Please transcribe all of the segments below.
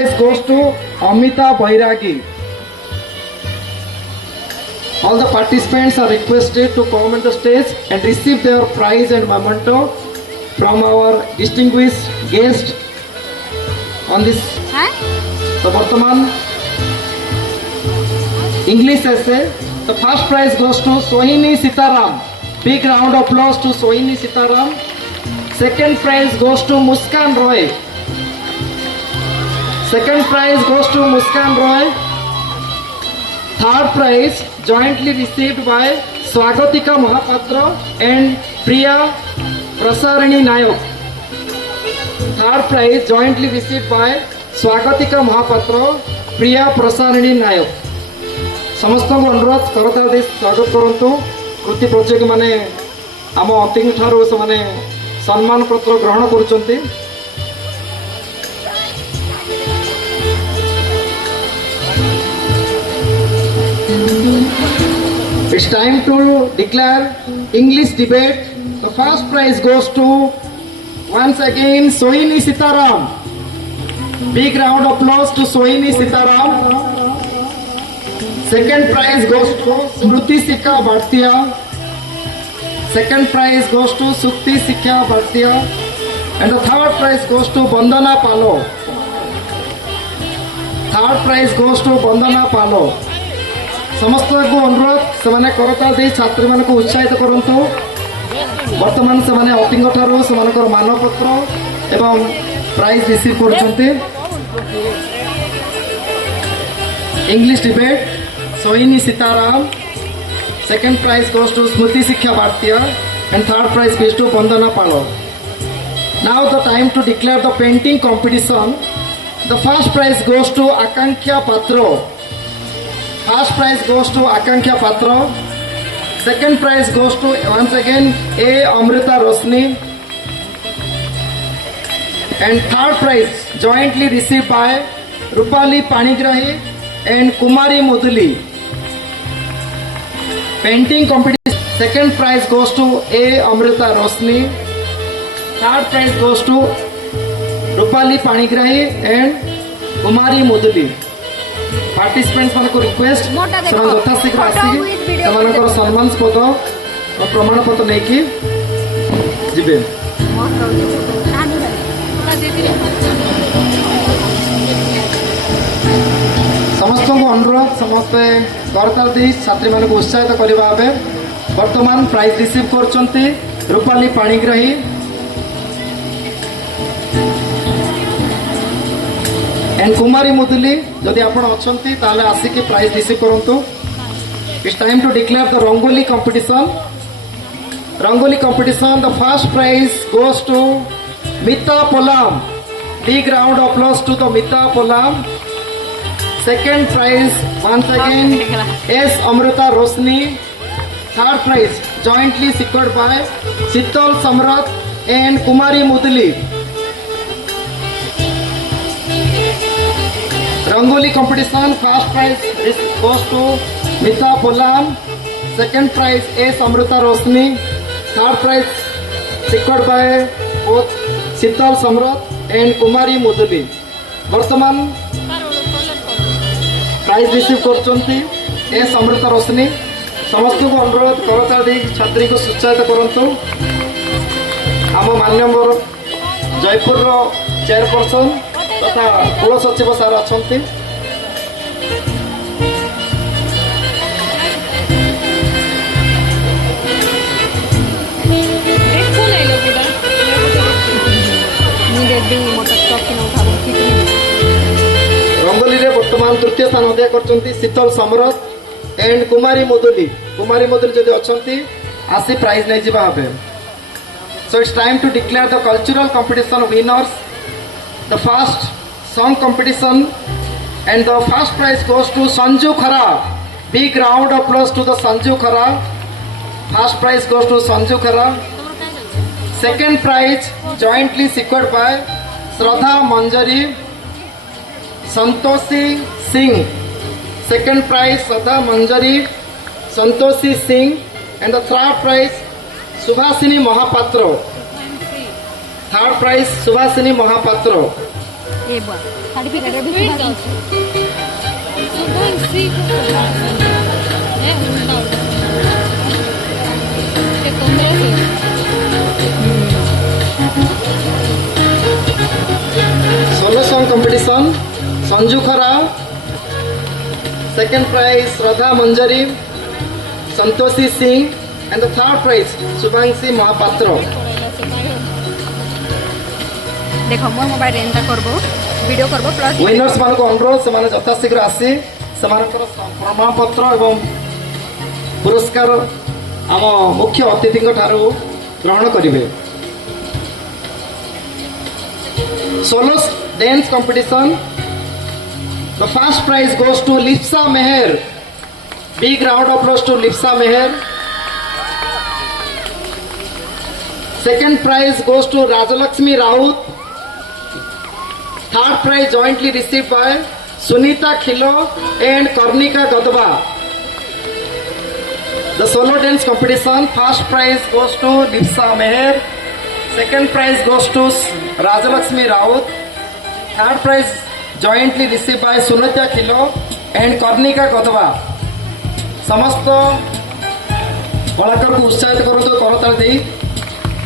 prize goes to Amita Bairagi. All the participants are requested to come on the stage and receive their prize and memento from our distinguished guest on this. So, Bartaman, English essay. The first prize goes to Sohini Sitaram. Big round of applause to Sohini Sitaram. Second prize goes to Muskan Roy. Second prize goes to Muskan Roy. Third prize jointly received by Swagatika Mahapatra and Priya Prasarini Nayak. Third prize jointly received by Swagatika Mahapatra, Priya Prasarini Nayak. समस्त को अनुरोध करता दे स्वागत करंतु कृति project माने आम अंतिम ठारू से माने सम्मान पत्र ग्रहण करुचंती. It's time to declare English debate. The first prize goes to once again Sohini Sitaram. Big round of applause to Sohini Sitaram. Second prize goes to Smruti Sikha Bhartiya. Second prize goes to Sukti Sikha Bhartiya. And the third prize goes to Bandana Palo. Third prize goes to Bandana Palo. समस्त को अनुरोध से करता दे छात्री मान को उत्साहित करंतु. वर्तमान से अतिंग ठारू से मानपत्र एवं प्राइज रिसीव करछन्ते. English debate Sohini Sitaram. Second prize goes to Smruti Sikha Bhartiya and third prize goes to Bandana Palo. Now the time to declare the painting competition. The first prize goes to Akanksha Patro. First prize goes to Akanksha Patro. Second prize goes to once again A. Amrita Rosni. And third prize jointly received by Rupali Panigrahi and Kumari Muduli. Painting competition. Second prize goes to A. Amrita Rosni. Third prize goes to Rupali Panigrahi and Kumari Muduli. Participants मान को request समान यथाशीघ्र आसिकी समान सम्मान पद और प्रमाण पत्र लेकिन जीवे. समस्त को अनुरोध समस्ते करताल दी छात्री मान को उत्साहित करने वर्तमान प्राइज रिसीव करछन्ती रूपाली पाणिग्राही एंड कुमारी मुदुली. जदि आपण अछंती ताले आसिकी प्राइज रिसीव करंतु. It's time to declare the rangoli competition. Rangoli competition. The first prize goes to Mita Polam. Big round of applause to the Mita Polam. Second prize once again S. Amrita Rosni. Third prize jointly secured by Sital Samrat and Kumari Mudli. Rangoli competition. First prize goes to Mita Polam. Second prize S. Amrita Rosni. Third prize secured by both Sital Samrat and Kumari Mudli. वर्तमान prize receive करछन्ती S Amrita रोशनी. समस्त को अनुरोध करता दी छात्री को उत्साहित करंतु. आम मान्यवर जयपुर चेयरपर्सन तथा कुल सचिव सार अछन्ती. रंगोली रे वर्तमान तृतीय स्थान अध्याय करछन्ती शीतल समरथ एंड कुमारी मधुली. कुमारी मधुली जदि अछन्ती आसी प्राइज नै जिबा हबे. So it's time to declare the cultural competition winners. The first song competition and the first prize goes to Sanju Khara. Big round of applause to the Sanju Khara. First prize goes to Sanju Khara. Second prize jointly secured by Shraddha Manjari, Santoshi Singh. Second prize Shraddha Manjari, Santoshi Singh, and the third prize Subhasini Mahapatra. Third prize Subhasini Mahapatra. ए बा certificate भी सुबह सी है ये कमरे से solo song competition Sanju Khara, second prize Shraddha Manjari, Santoshi Singh and the third prize Shubhanshi Mahapatra. देखो मोर mobile enter करबो वीडियो करबो प्लस विनर्स मान को अनुरोध से यथाशीघ्र आसी प्रमाण पत्र एवं पुरस्कार आम मुख्य अतिथि ग्रहण करेंगे। Solo dance competition the first prize goes to Lipsa Meher. Big round of applause to Lipsa Meher. Second prize goes to Rajalakshmi Rout. Third prize jointly received by Sunita Khilo and Karnika Gadwa. The solo dance competition, first prize goes to Lipsa Meher, second prize goes to Rajalakshmi Raut, third prize jointly received by Sunita Khilo and Karnika Gadwa. समस्त कलाकार को उत्साहित करतो करताल देई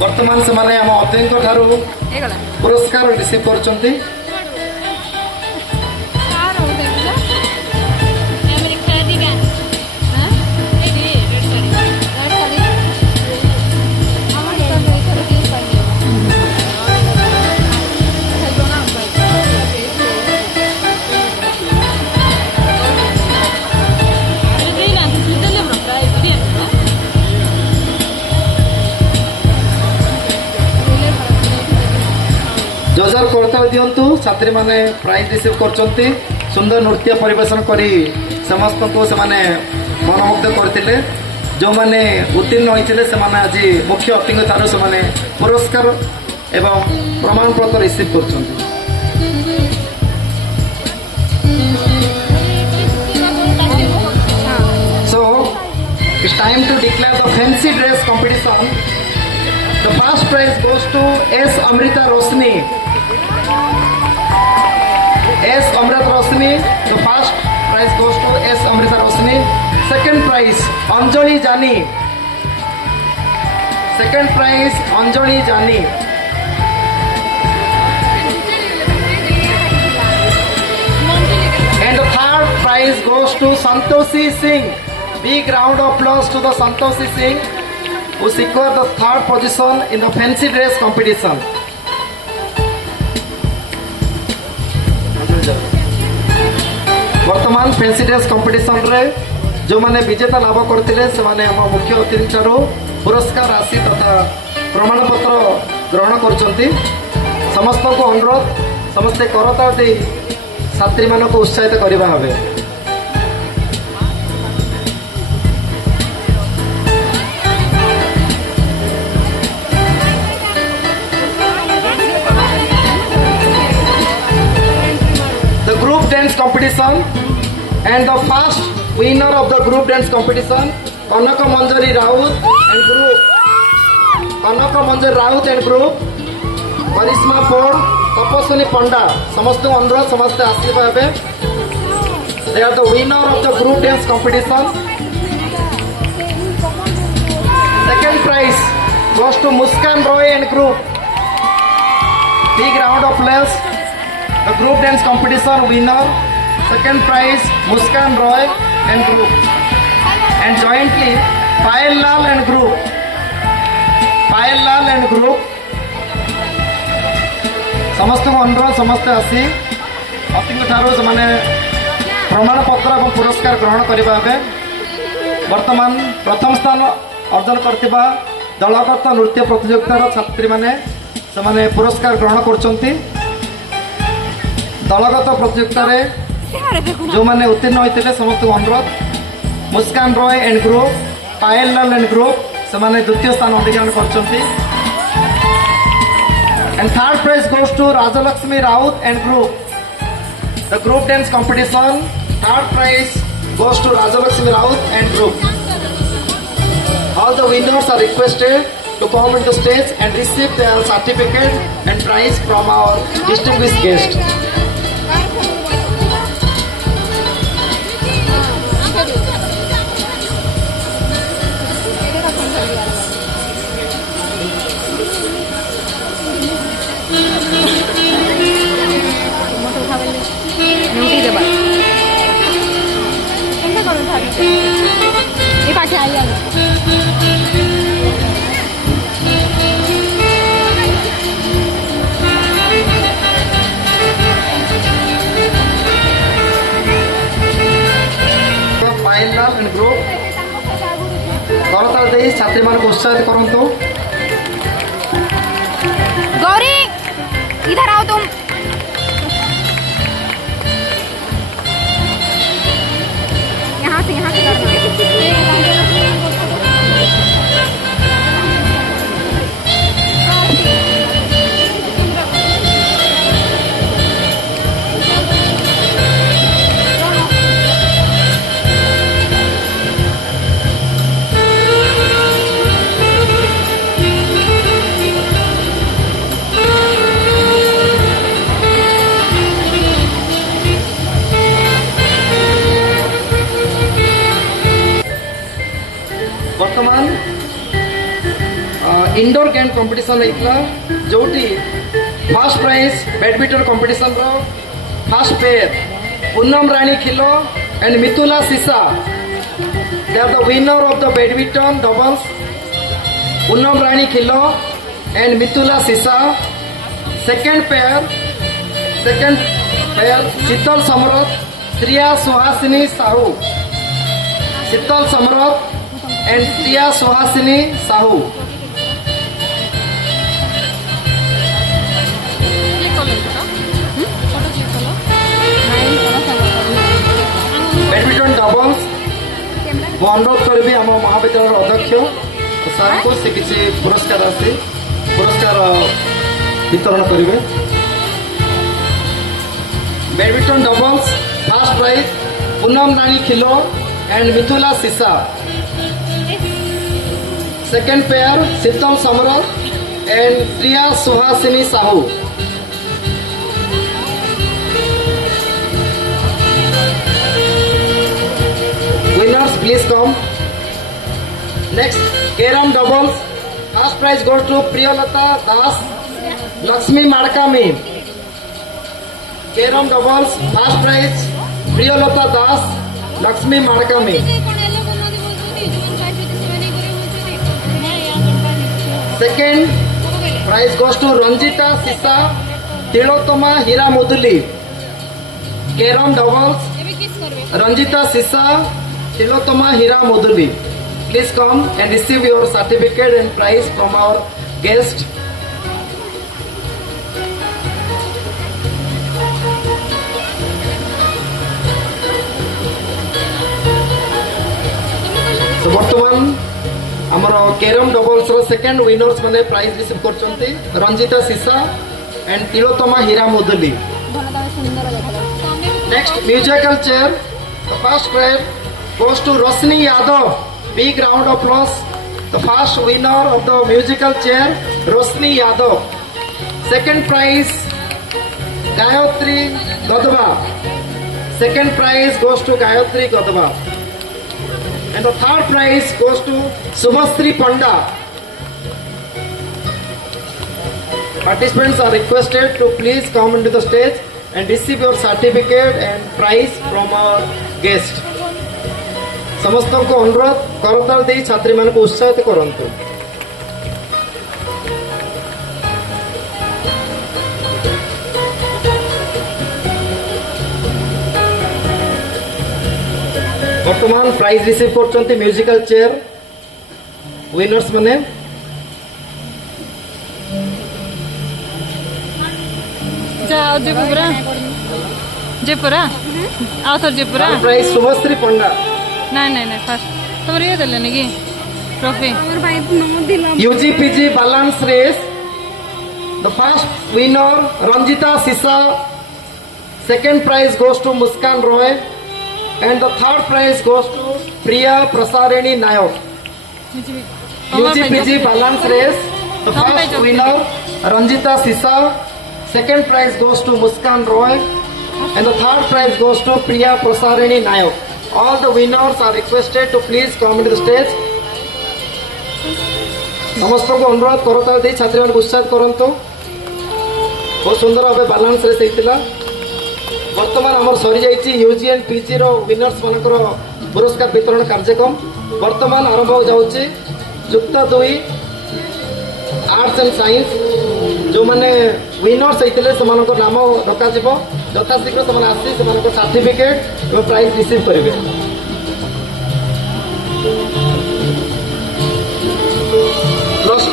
वर्तमान से माने हम अध्ययन ठारू पुरस्कार रिसीव करचंती। जजर करताल दिंतु छात्री माने प्राइज रिसीव करचंती। सुंदर नृत्य परिवेशन करी समस्त को से माने मनमुग्ध करथिले। जो माने उत्तीर्ण होइथिले से माने आज मुख्य अतिथि थारु से माने पुरस्कार एवं प्रमाण पत्र receive करचंती। So it's time to declare the fancy dress competition. The first prize goes to S. Amrita Rosni. S. Amrita Rosni. The first prize goes to S. Amrita Rosni. Second prize Anjali Jani. Second prize Anjali Jani. And the third prize goes to Santoshi Singh. Big round of applause to the Santoshi Singh, who secured the third position in the fancy dress competition. वर्तमान fancy dress competition रे जो माने विजेता लाभ करते से माने हम मुख्य अतिथि ठारू पुरस्कार राशि तथा प्रमाण पत्र ग्रहण करचंती। समस्त को अनुरोध समस्ते करताल दे छात्री मानक उत्साहित करबा हबे। Dance competition and the first winner of the group dance competition Kanaka Manjari Raut and group Kanaka Manjari Raut and group Karisma Pod Tapaswini Panda समस्त अनुरोध समस्त आशीर्वाद हेबे। They are the winner of the group dance competition. Second prize goes to Muskan Roy and group. Big round of applause. The group dance competition winner, second prize Muskan Roy and group, and jointly Payal Lal and group, Payal Lal and group. समस्त अनुरोध समस्त आसी अतिथि ठारू से माने प्रमाण पत्र और पुरस्कार ग्रहण करबा हेबे। वर्तमान प्रथम स्थान अर्जन करथिबा दलगत नृत्य प्रतियोगितार छात्री माने से माने पुरस्कार ग्रहण करचंती। दलगत प्रतियोगिता जो मैंने उत्तीर्ण होते समस्त अनुरोध Muskan Roy and group Payal Lal and group से माने द्वितीय स्थान अधिकार करचंती। And third prize goes to Rajalakshmi Raut and group. The group dance competition third prize goes to Rajalakshmi Raut and group. All the winners are requested to come on the stage and receive their certificate and prize from our distinguished guest. छात्री मान को उत्साहित करंतु। गौरी इधर आओ तुम। यहाँ से करना। वर्तमान इंडोर गेम कंपटीशन होता जोटी फर्स्ट प्राइज बैडमिंटन कंपटीशन रो first pair Poonam Rani Khilo and Mitula Sisa they are the winner of the badminton doubles Poonam Rani Khilo and Mitula Sisa. Second pair Sheetal समरथ श्रिया सुहासिनी साहू शीतल समरथ and Priya Suhasini Sahu. Badminton doubles ମୁଁ ଅନୁରୋଧ କରିବି ଆମ ମହାବିଦ୍ୟାଳୟର ଅଧ୍ୟକ୍ଷ ସାର୍ଙ୍କୁ ସେ କିଛି ପୁରସ୍କାର ଆସି ପୁରସ୍କାର ବିତରଣ କରିବେ। Badminton doubles first prize Poonam Rani Khilo and Mithula Sisa. Second pair Sheetal समरथ and Priya Suhasini Sahu. Winners please come. Next carrom doubles first prize goes to Priyalata Das Lakshmi Madkami. Carrom doubles first prize Priyalata Das Lakshmi Madkami. Second prize goes to Ranjita Sisa Tilottama Hira Muduli. Carrom doubles Ranjita Sisa Tilottama Hira Muduli. Please come and receive your certificate and prize from our guest. So वर्तमान आमर carrom doubles रो second winners माने prize receive करचंती Ranjita Sisa and Tilottama Hira Muduli. Next musical chair the first prize goes to Rosni Yadav. Big round of applause. The first winner of the musical chair, Rosni Yadav. Second prize, Gayatri Gadva. Second prize goes to Gayatri Gadva. And the third prize goes to Subhastri Panda. Participants are requested to please come into the stage and receive your certificate and prize from our guest. समस्त को अनुरोध करताल दे छात्री मान को उत्साहित करंतु। वर्तमान prize receive करचंती म्यूजिकल चेयर विनर्स माने जाओ जेपुरा आओ सर जेपुरा प्राइज शुभश्री पंडा। नहीं नहीं नहीं फर्स्ट तुम ये देले नेकी ट्रॉफी और भाई नमो दिला UGPG balance race. The first winner Ranjita Sisa. Second prize goes to Muskan Roy and the third prize goes to Priya Prasareni Nayak. UGPG balance race. The first winner Ranjita Sisa. Second prize goes to Muskan Roy and the third prize goes to Priya Prasareni Nayak. All the winners are requested to please come to the stage. समस्त को अनुरोध करता दे छात्री मान उत्साहित करंतु। बहुत सुंदर भाव बैलेंस रेस होइतिला। वर्तमान हमर सरी जाइछि यूजी एंड पीजी रो विनर्स मानकर पुरस्कार वितरण कार्यक्रम वर्तमान आरंभ हो जाउछि। युक्त 2 आर्ट्स एंड साइंस जो माने विनर्स होइतिले समानक नाम रखा जिवो यथाशीघ्र से आसी से सर्टिफिकेट और प्राइज रिसीव करेंगे।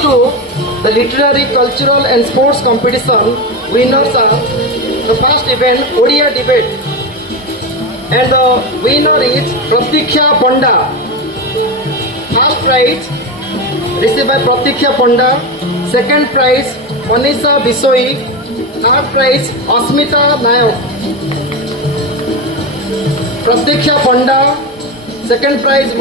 to the literary, cultural and sports competition. Winners are the first event, Odia debate. And the winner is Pratiksha Panda. First prize received by Pratiksha Panda. Second prize, Manisha Bisoi. Third prize, Asmita Nayak. Pratiksha Panda. Second prize,